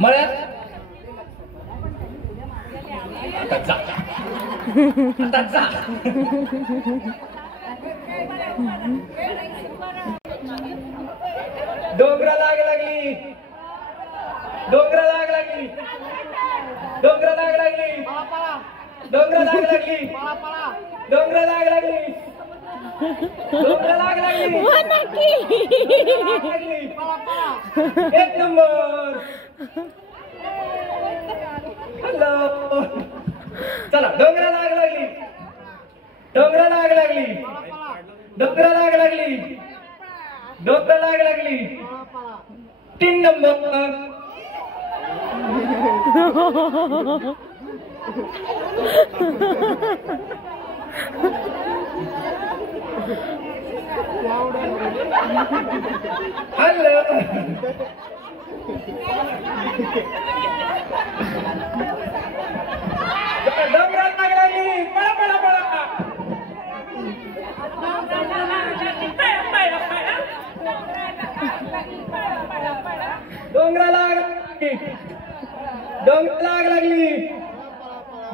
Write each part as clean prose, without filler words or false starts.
मळ्यात आता जा डोंगरा लाग लागली डोंगरा लाग लागली डोंगरा लाग लागली डोंगरा लाग लागली डोंगरा लाग लागली डोंगरा लाग लागली एक नंबर हॅलो चला डोंगरा लाग लागली डोंगरा लाग लागली डोंगरा लाग लागली डोंगरा लाग लागली 3 नंबर हॅलो डोंगरा लाग लागली पळा पळा पळा डोंगरा लाग लागली डोंगरा लाग लागली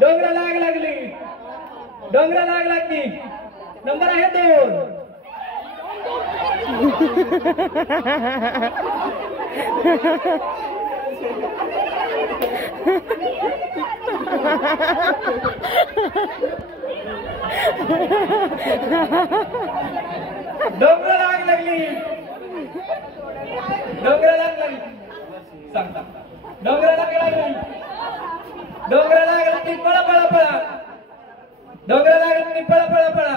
डोंगरा लाग लागली डोंगरा लाग लागली नंबर आहे 2 डोंगरा लाग लागली डोंगरा लाग लागली सांगता डोंगरा लाग लागली डोंगरा लाग लागली पळा पळा पळा डोंगरा लाग लागली पळा पळा पळा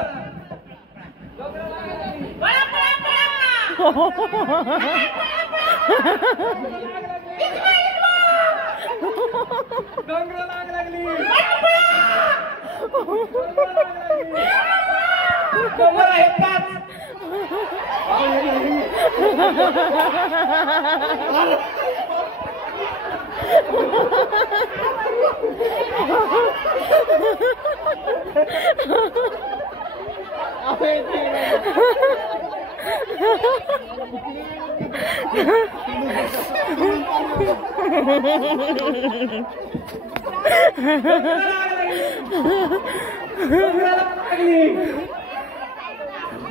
डोंगरा लाग लागली पळा पळा पळा डोंगरा लाग लागली नंबर आहे 5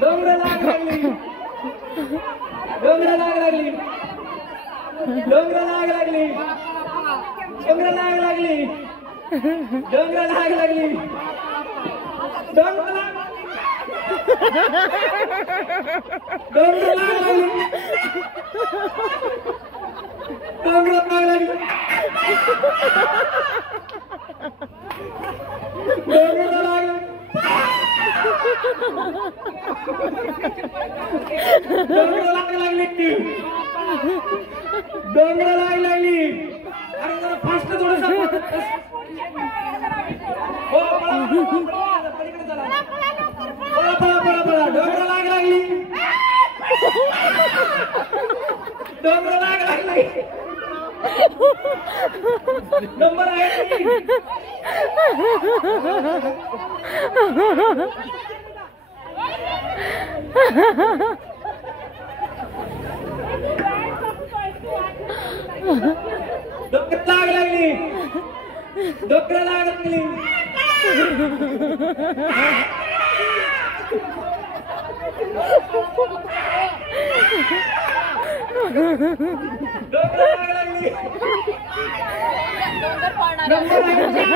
डोंगरा लाग लागली डोंगरा लाग लागली डोंगरा लाग लागली डोंगरा लाग लागली डोंगरा लाग लागली डोंगरा लाग डोंगरा लाग लागली डोंगरा लाग लागली डोंगरा लाग लागली डोंगरा लाग लागली डोंगरा लाग लागली अरे जरा फास्ट थोडंसं हो पलीकडे चला पळा पळा पळा पळा डोंगरा लाग लागली डोंगरा लाग लागली नंबर आहे 3 डोंगरा लाग लागली डोंगरा लाग लागली डोंगरा लाग लागली नंबर आहे 3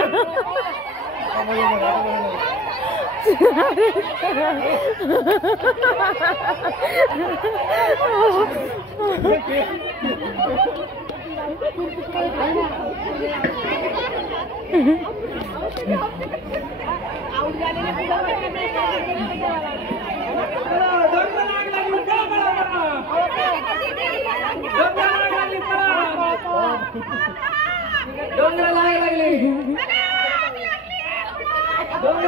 डोंगरा लाग लागली डोंगरा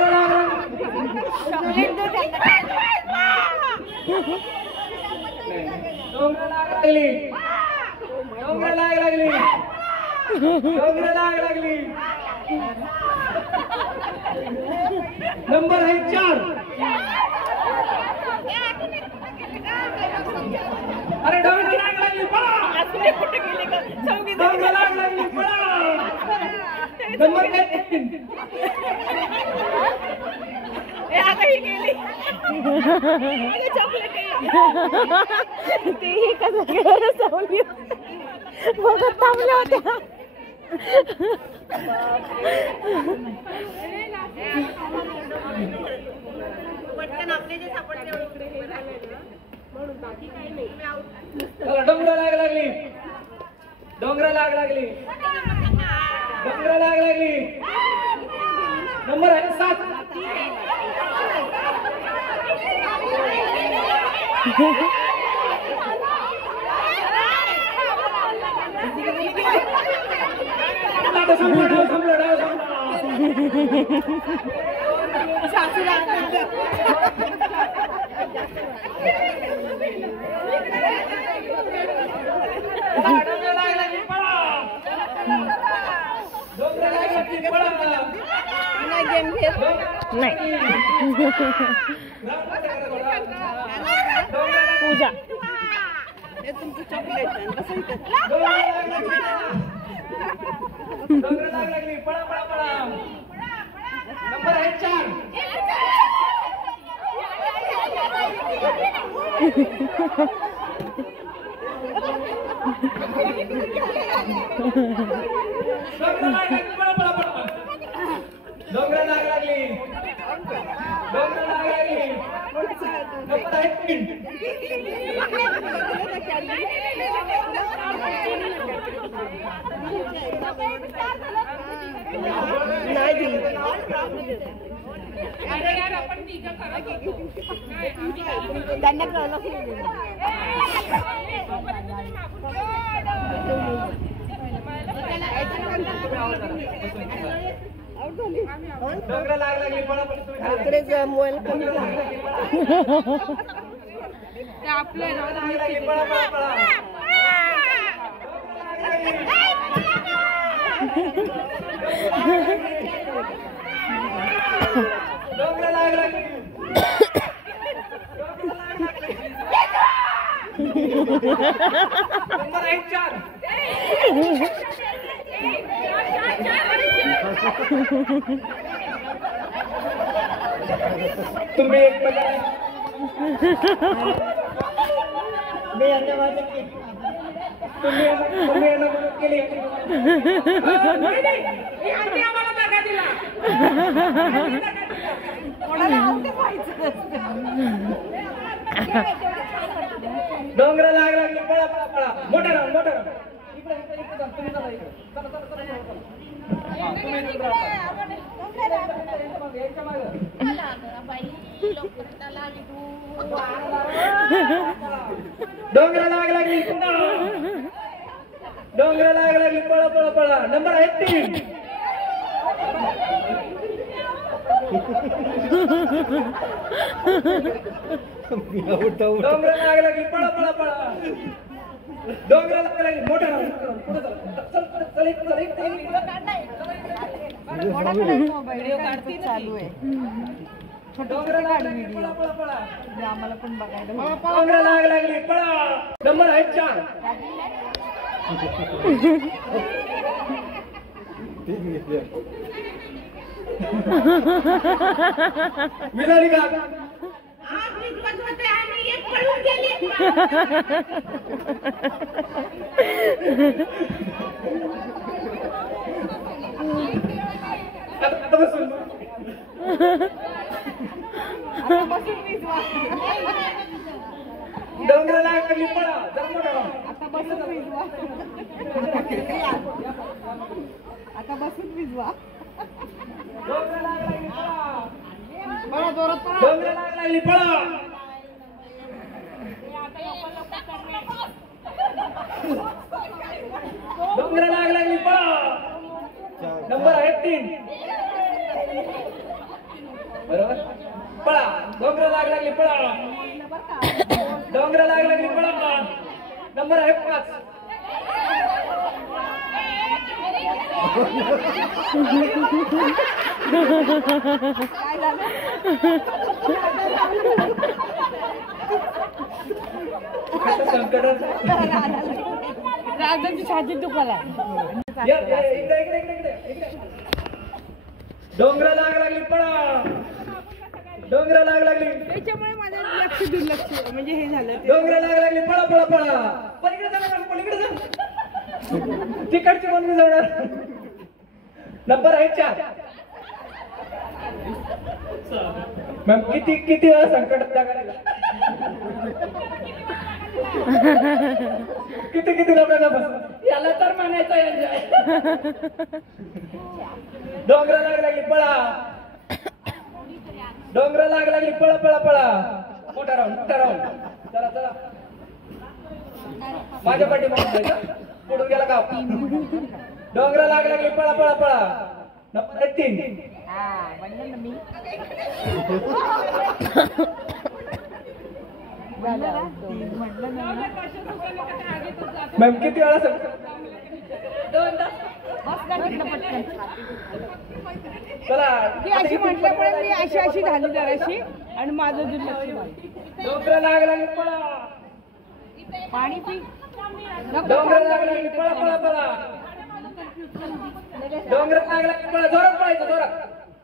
लाग लागली डोंगरा लाग लागली डोंगरा लाग लागली नंबर आहे 4 अरे डोंगर लागली पळा कुठे गेले का चौकी डोंगर लागली पळा नंबर 3 ए आता ही गेली अरे चॉकलेट तेही कसं केलं सावली बघत थांबल्या होत्या पटकन आपले जे सापडले म्हणून बाकी काही नाही डोंगर लागली डोंगर लागली डोंगर लागली नंबर आहे 7 पूजा तुमचं चॉकलेट लागली पळा पळा पळा नंबर आहे 4 डोंगर लागली नंबर आहे 3 नाही दिली त्यांना कळलं डोंगर लागली पळा पळा इकडेच मोबाईल कमी लागली पळा पळा पळा डोंगर लागली नंबर आहे 4 तुम्ही एक मी यांना वाटत की तुम्ही यांना मदत केली डोंगर लागली पळा पळा पळा मोठा राऊंड इकडे जा, तुम्ही चला इकडे. चला चला चला चला. तुम्ही इकडे राहा. याच्या मागं. डोंगर लागली डोंगर लागली पळा पळा पळा नंबर आहे 3 डोंगर लागली पळा पळा पळा डोंगर लागली मोठा पुढे चल व्हिडिओ काढते चालू आहे डोंगर लागली पळा पळा पळा आम्हाला पण बघायला डोंगर लागली पळा नंबर आहे 4 मिळाली का आता बसून डोंगर लागली पळा आता बसून भिजवा आता बसून भिजवा डोंगर लागली पळा डोंगर लागली पळा नंबर आहे 3 बरोबर पळा डोंगर लागली पळा डोंगर लागली पळा नंबर आहे 5 काय झालं कसं संकट राजाची छाती दुखाला इकडे डोंगर लागली पळा डोंगर लागली त्याच्यामुळे माझं लक्ष दुर्लक्ष म्हणजे हे झालं डोंगर लागली पळा पळा पळा पलीकडे जा पलीकडे जा तिकडची मम्मी जाणार नंबर आहे 4 मॅम किती वेळा संकट करायला किती लोकांना बस याला तर म्हणायचं एन्जॉय डोंगर लागली पळा डोंगर लागली पळा पळा पळा मोठा राऊंड चला माझ्या पाठी पुढून गेला का डोंगर लागली पळा पळा पळा नंबर 3 म्हणलं ना मी मॅम किती वेळा चला ती अशी म्हटल्यामुळे मी अशी झाली जराशी आणि माझं दुर्लक्ष झालं डोंगर लागली पळा पाणी पी डोंगर लागली पळा पळा पळा डोंगर लागली पळा जोरात पळायचं जोरात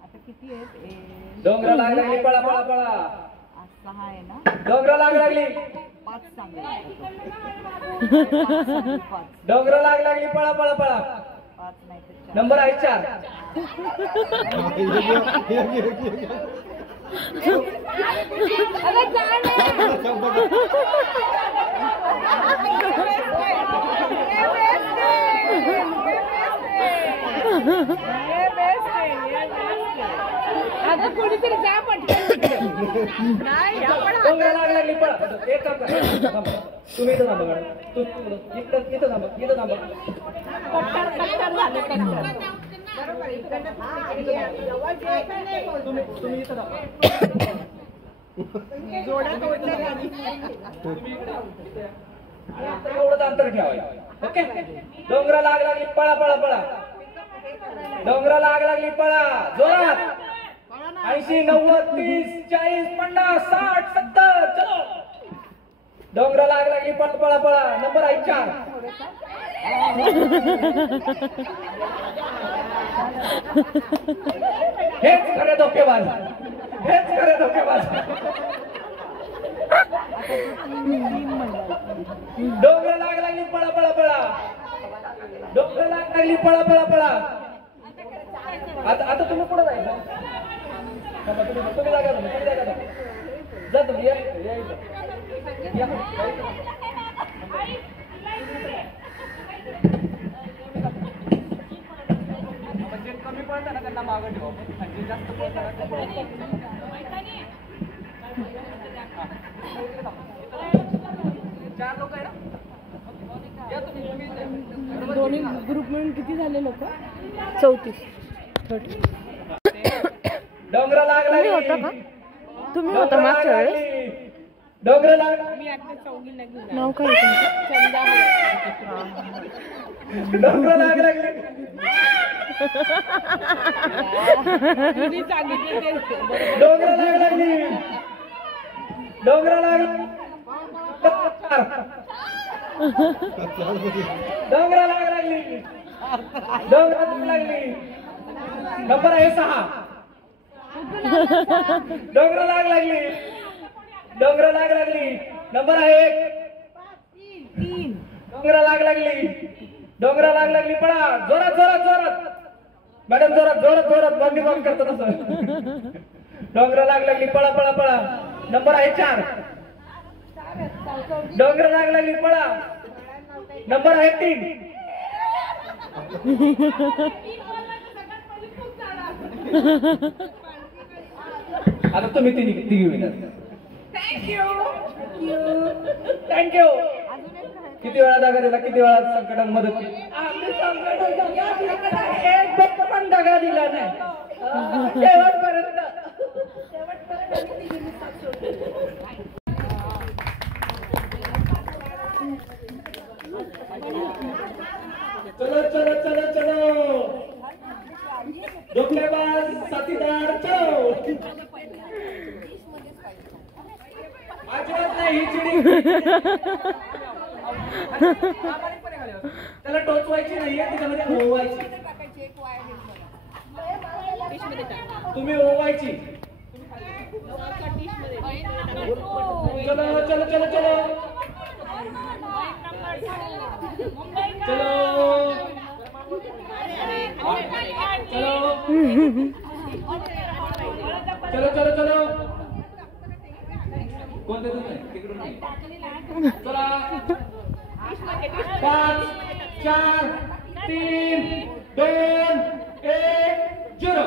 आता किती आहेत डोंगर लागली पळा पळा पळा 6 आहे ना डोंगर लागली 5 सांगेल डोंगर लागली पळा पळा पळा 5 नाही तर नंबर आहे 4 आता कोणीतरी जा पटकन नाही डोंगर लागली पळा एक काम करा तुम्ही इथं थांबा मॅडम इथं थांबा तुम्ही इथं थांबा एवढंच अंतर ठेवायचं ओके डोंगर लागली पळा पळा पळा डोंगर लागली पळा जोरात 80 90 30 40 50 60 70 चलो डोंगर लागली पळा पळा पळा नंबर आहे 4 हेच खरे धोकेबाज डोंगर लागली पळा पळा पळा डोंगर लागली पळा पळा पळा आता तुम्ही पुढे जायचं तुम्ही जागा जा तुम्ही या जे कमी पळतं ना त्यांना मागं ठेवा जे जास्त पळतं ना 4 लोक आहे ना या तुम्ही दोन्ही ग्रुप मिळून किती झाले लोक 34 डोंगर लागला होता का तुम्ही होता मागच्या वेळेस डोंगर लागला मी आता चौघींना घेऊन नाव काय तुमचं? डोंगर लागला तुम्ही सांगितलं ते डोंगर लागला डोंगर लागला डोंगर लागली डोंगर लागली नंबर आहे 6 डोंगर लागली डोंगर लागली नंबर आहे 1 डोंगर डोंगर लागली पळा जोरात जोरात जोरात मॅडम जोरात जोरात जोरात बंदी बंद करतो तसं डोंगर लागली पळा पळा पळा नंबर आहे 4 डोंगर लागली पळा नंबर आहे 3 आता तुम्ही तिघी विनर थँक्यू किती वेळा दगा दिला किती वेळा संकटात मदत केली एक पण दगा दिला नाही शेवटपर्यंत चलो चलो चलो चलो धोकेबाज साथीदार चलो अजिबात नाही ही चिडी त्याला टोचवायची नाहीये, त्याच्यामध्ये ओवायची. तुम्ही ओवायची. चलो चलो चलो चलो चलो चलो चलो चलो. कोणते तुम्ही तिकडून नाही. चला 5 4 3 2 1 0.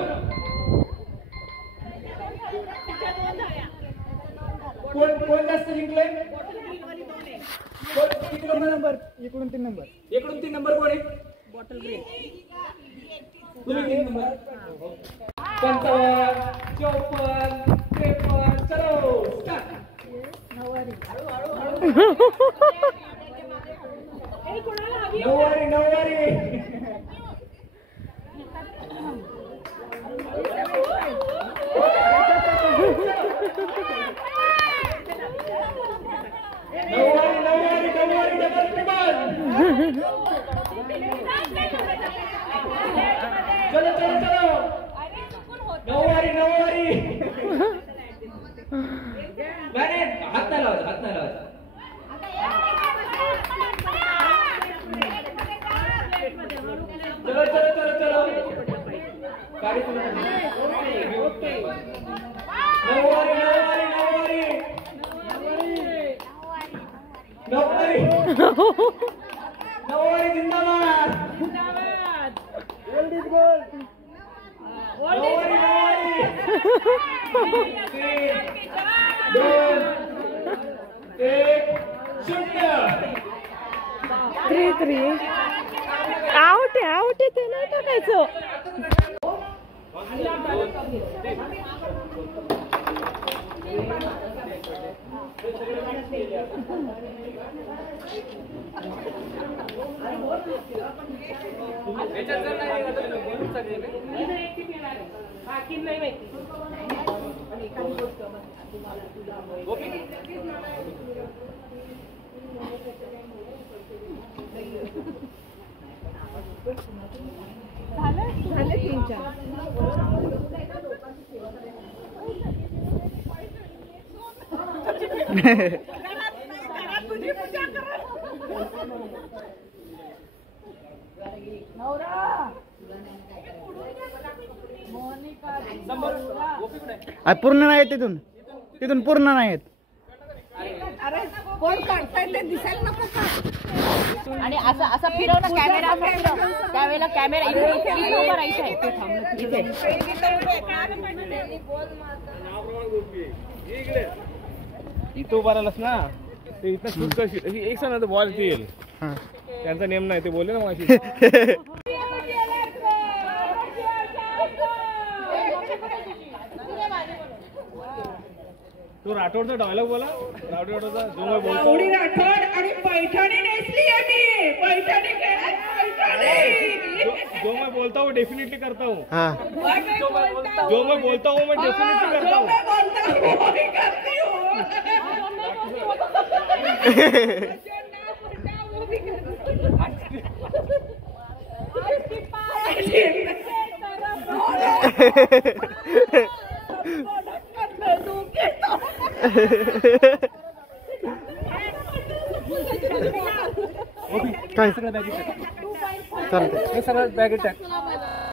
कोण कोण जास्त जिंकले? नंबर इकडून 3 नंबर. इकडून 3 नंबर कोण आहे? Bottle green. तुम्ही 3 नंबर. 55 54 53 चलो स्टार्ट. नऊवारी नऊवारी. नऊवारी डबल टिबल. चलो चलो चलो. नऊवारी नाही हात नाही लावायचा, हात नाही लावायचा. चलो चलो चलो चलो. गाडी नऊवारी. जिंदाबाद. Old is gold. Nauvari. 2 1 0. 3-3. Out आहे ते नाही टाकायचं. झाले 3-4. पूर्ण नाही तिथून पूर्ण नाहीत. कोण काढताय ते दिसायला नको का? आणि असं असं फिरव ना कॅमेरा, त्यावेळेला कॅमेरा इथे उभं राहायचं आहे. इथं उभा राहिलास ना ते इथं शूट करशील. एक सांग बॉल येईल, त्यांचा नेम नाही ते बोलले ना माझी. तू राठोडचा डायलॉग बोला. राठोडचा जो मैं बोलतो राठोड आणि पैठणी नेसली आहे मी. पैठणी जो मैं बोलता हूँ डेफिनेटली करता हूँ. जो मैं बोलता हूँ मैं डेफिनेटली करता हूँ. काय सगळं बॅगेत टाक.